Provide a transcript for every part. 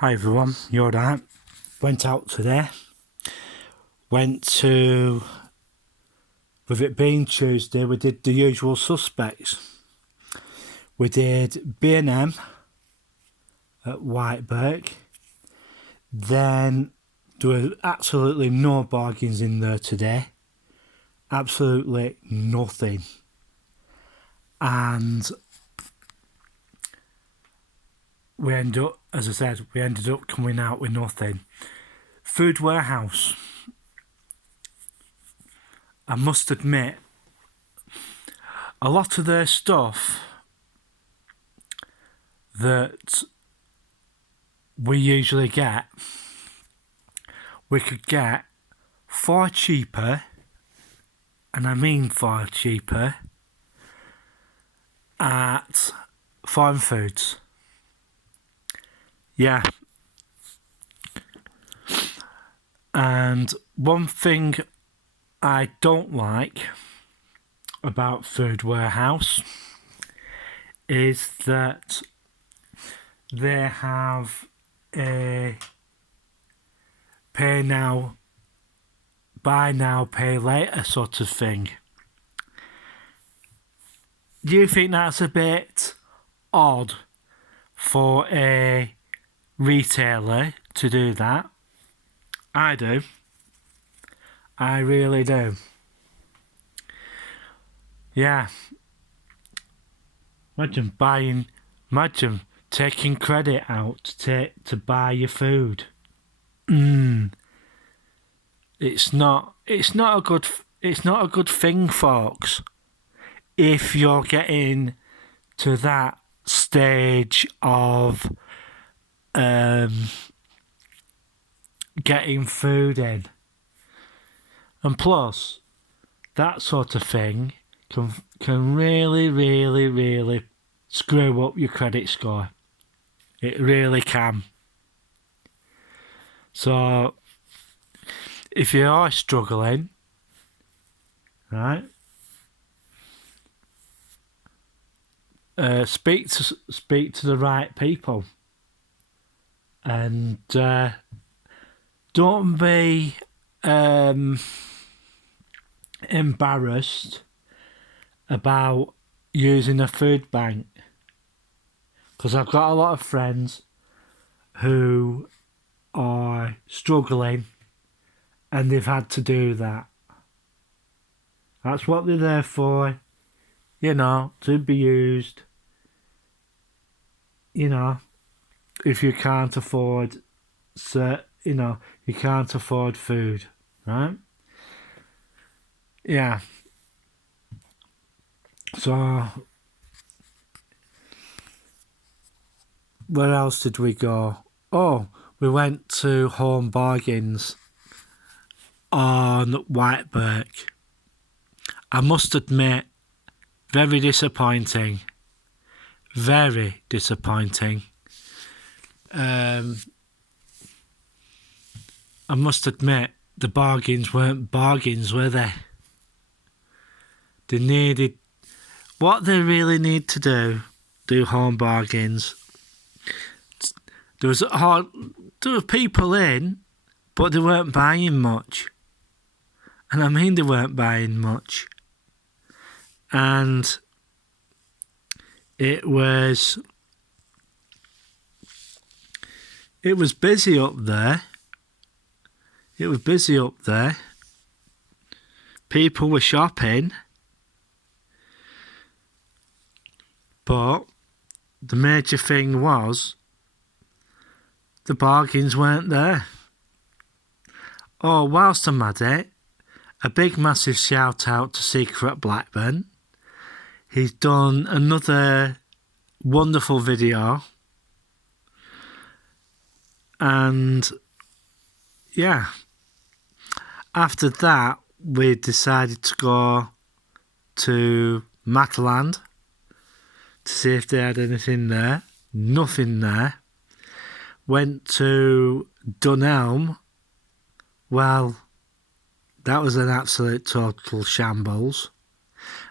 Hi everyone, you're right. Went out today. Went to, with it being Tuesday, we did the usual suspects. We did B&M at Whiteberg. Then there were absolutely no bargains in there today. Absolutely nothing. And we ended up, as I said, coming out with nothing. Food Warehouse. I must admit, a lot of their stuff that we usually get, we could get far cheaper, and I mean far cheaper, at Farm Foods. Yeah. And one thing I don't like about Food Warehouse is that they have a pay now, buy now, pay later sort of thing. Do you think that's a bit odd for a retailer to do that? I do. I really do. Yeah. Imagine taking credit out to buy your food. It's not a good thing, folks. If you're getting to that stage of getting food in. And plus, that sort of thing can really screw up your credit score. It really can. So, if you are struggling, right, speak to the right people, and don't be embarrassed about using a food bank, because I've got a lot of friends who are struggling and they've had to do that. That's what they're there for, to be used. If you can't afford, you can't afford food, right? Yeah. So, where else did we go? Oh, we went to Home Bargains on Whiteberg. I must admit, very disappointing. Very disappointing. I must admit, the bargains weren't bargains, were they? They needed, what they really need to do Home Bargains. There were people in, but they weren't buying much. And I mean they weren't buying much. And it was busy up there. People were shopping. But the major thing was the bargains weren't there. Oh, whilst I'm at it, a big massive shout out to Secret Blackburn. He's done another wonderful video. And yeah, after that, we decided to go to Mataland to see if they had anything there. Nothing there. Went to Dunelm. Well, that was an absolute total shambles.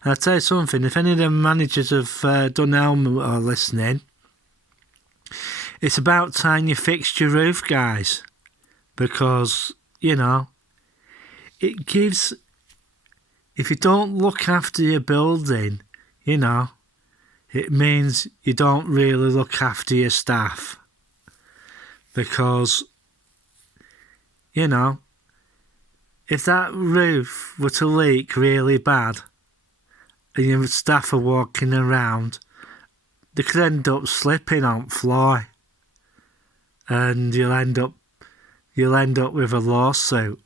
And I'll tell you something, if any of the managers of Dunelm are listening, It's about time you fixed your roof, guys, because, you know, it gives, if you don't look after your building, you know, it means you don't really look after your staff, because, you know, if that roof were to leak really bad and your staff are walking around, they could end up slipping on the floor, and you'll end up with a lawsuit.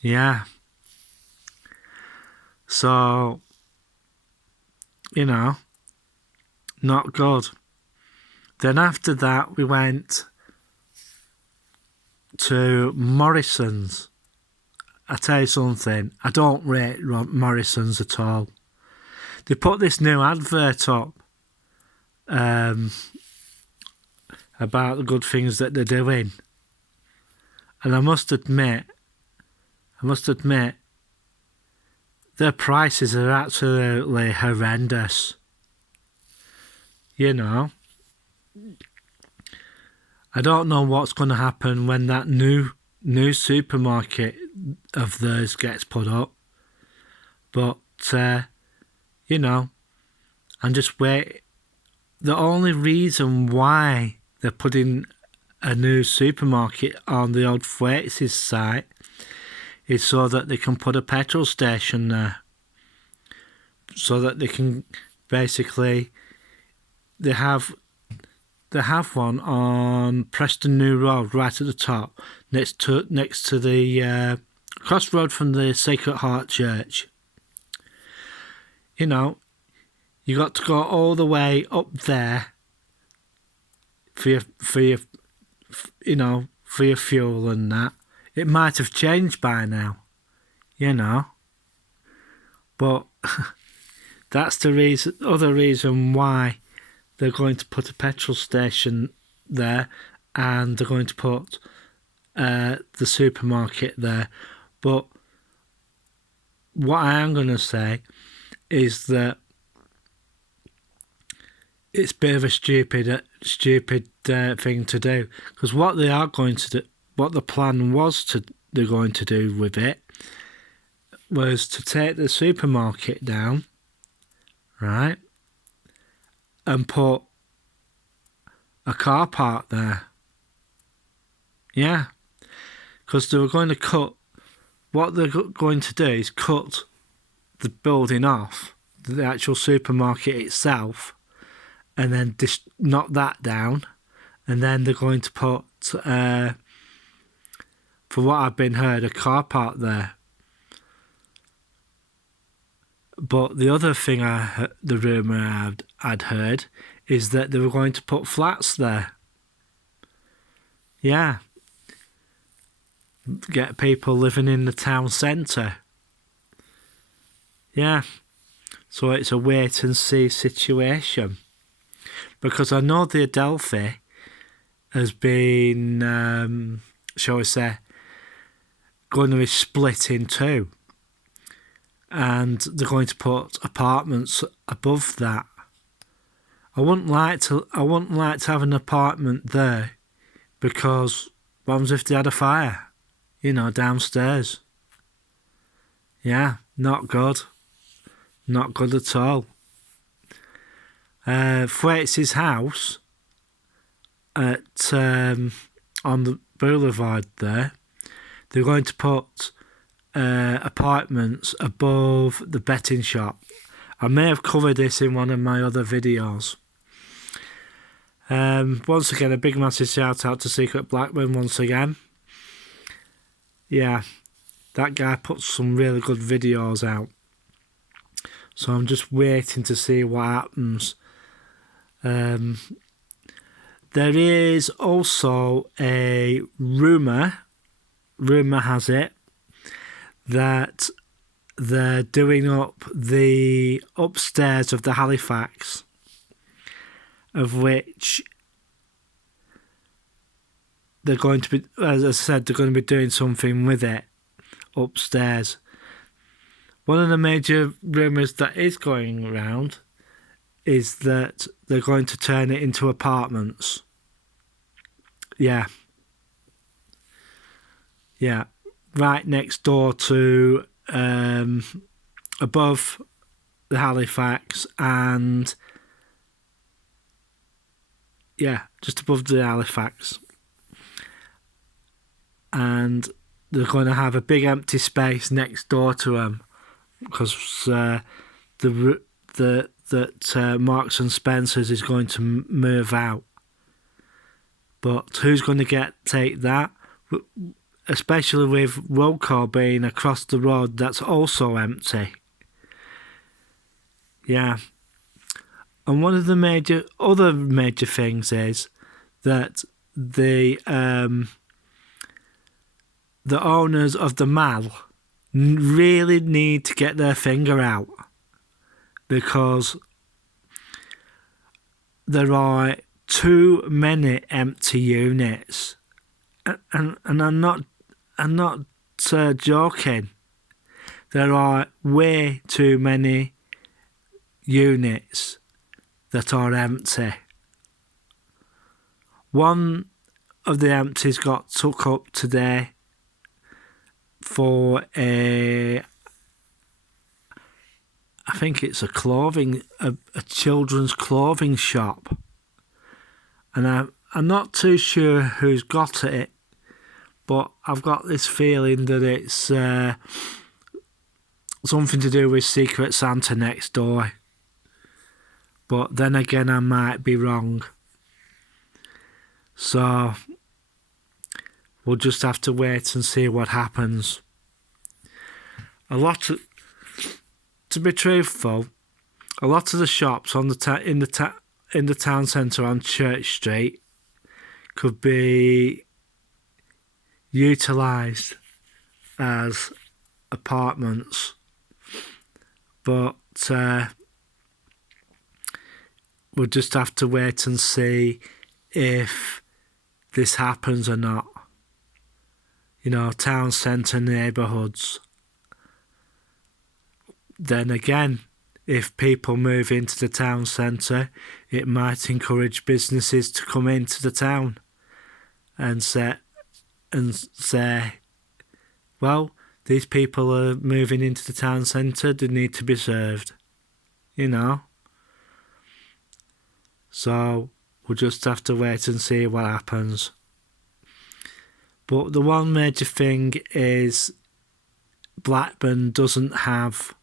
Yeah. So, you know, not good. Then after that, we went to Morrison's. I tell you something, I don't rate Morrison's at all. They put this new advert up about the good things that they're doing, and I must admit, their prices are absolutely horrendous. You know, I don't know what's going to happen when that new supermarket of theirs gets put up, but you know, I'm just waiting. The only reason why they're putting a new supermarket on the old Thwaites' site is so that they can put a petrol station there, so that they can basically, they have one on Preston New Road right at the top, next to the crossroad from the Sacred Heart Church. You know, you got to go all the way up there for your fuel and that. It might have changed by now, you know, but that's the other reason why they're going to put a petrol station there, and they're going to put the supermarket there. But what I am going to say is that it's a bit of a stupid thing to do, because what they are going to do, what the plan was they're going to do with it, was to take the supermarket down, right, and put a car park there. Yeah, because they were going to cut. What they're going to do is cut the building off, the actual supermarket itself, and then knock that down, and then they're going to put, for what I've been heard, a car park there. But the other thing the rumour I'd heard is that they were going to put flats there. Yeah. Get people living in the town centre. Yeah. So it's a wait and see situation. Because I know the Adelphi has been, shall we say, going to be split in two. And they're going to put apartments above that. I wouldn't like to have an apartment there, because what happens if they had a fire, you know, downstairs? Yeah, not good. Not good at all. Thwaites' house at on the boulevard there, they're going to put apartments above the betting shop. I may have covered this in one of my other videos. Once again, a big massive shout out to Secret Blackman once again. Yeah, that guy puts some really good videos out. So I'm just waiting to see what happens. There is also a rumour has it, that they're doing up the upstairs of the Halifax, of which they're going to be, as I said, they're going to be doing something with it upstairs. One of the major rumours that is going around is that they're going to turn it into apartments. Yeah. Yeah. Right next door to above the Halifax, and yeah, just above the Halifax. And they're going to have a big empty space next door to them because Marks and Spencer's is going to move out. But who's going to take that? Especially with Wilko being across the road, that's also empty. Yeah. And one of the other major things is that the owners of the Mall really need to get their finger out, because there are too many empty units, and I'm not joking. There are way too many units that are empty. One of the empties got took up today for I think it's a children's clothing shop, and I'm not too sure who's got it, but I've got this feeling that it's something to do with Secret Santa next door. But then again, I might be wrong. So we'll just have to wait and see what happens. To be truthful, a lot of the shops in the town centre on Church Street could be utilised as apartments, but we'll just have to wait and see if this happens or not. Town centre neighbourhoods. Then again, if people move into the town centre, it might encourage businesses to come into the town and say, well, these people are moving into the town centre, they need to be served. So we'll just have to wait and see what happens. But the one major thing is Blackburn doesn't have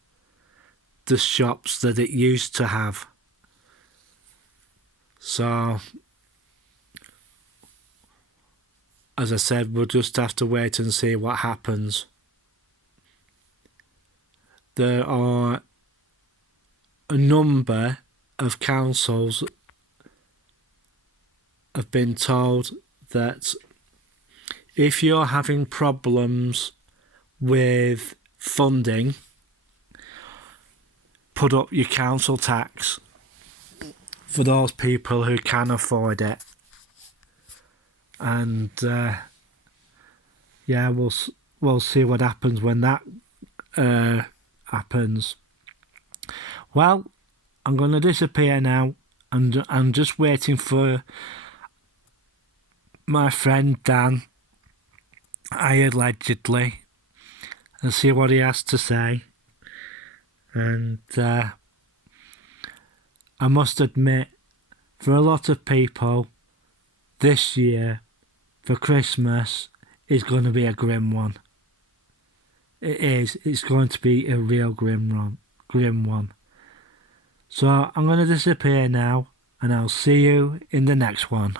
the shops that it used to have. So, as I said, we'll just have to wait and see what happens. There are a number of councils have been told that if you're having problems with funding, put up your council tax for those people who can afford it. And we'll see what happens when that happens. Well, I'm going to disappear now. I'm just waiting for my friend Dan, allegedly, and see what he has to say. And I must admit, for a lot of people, this year for Christmas is going to be a grim one. It is. It's going to be a real grim one. So I'm going to disappear now, and I'll see you in the next one.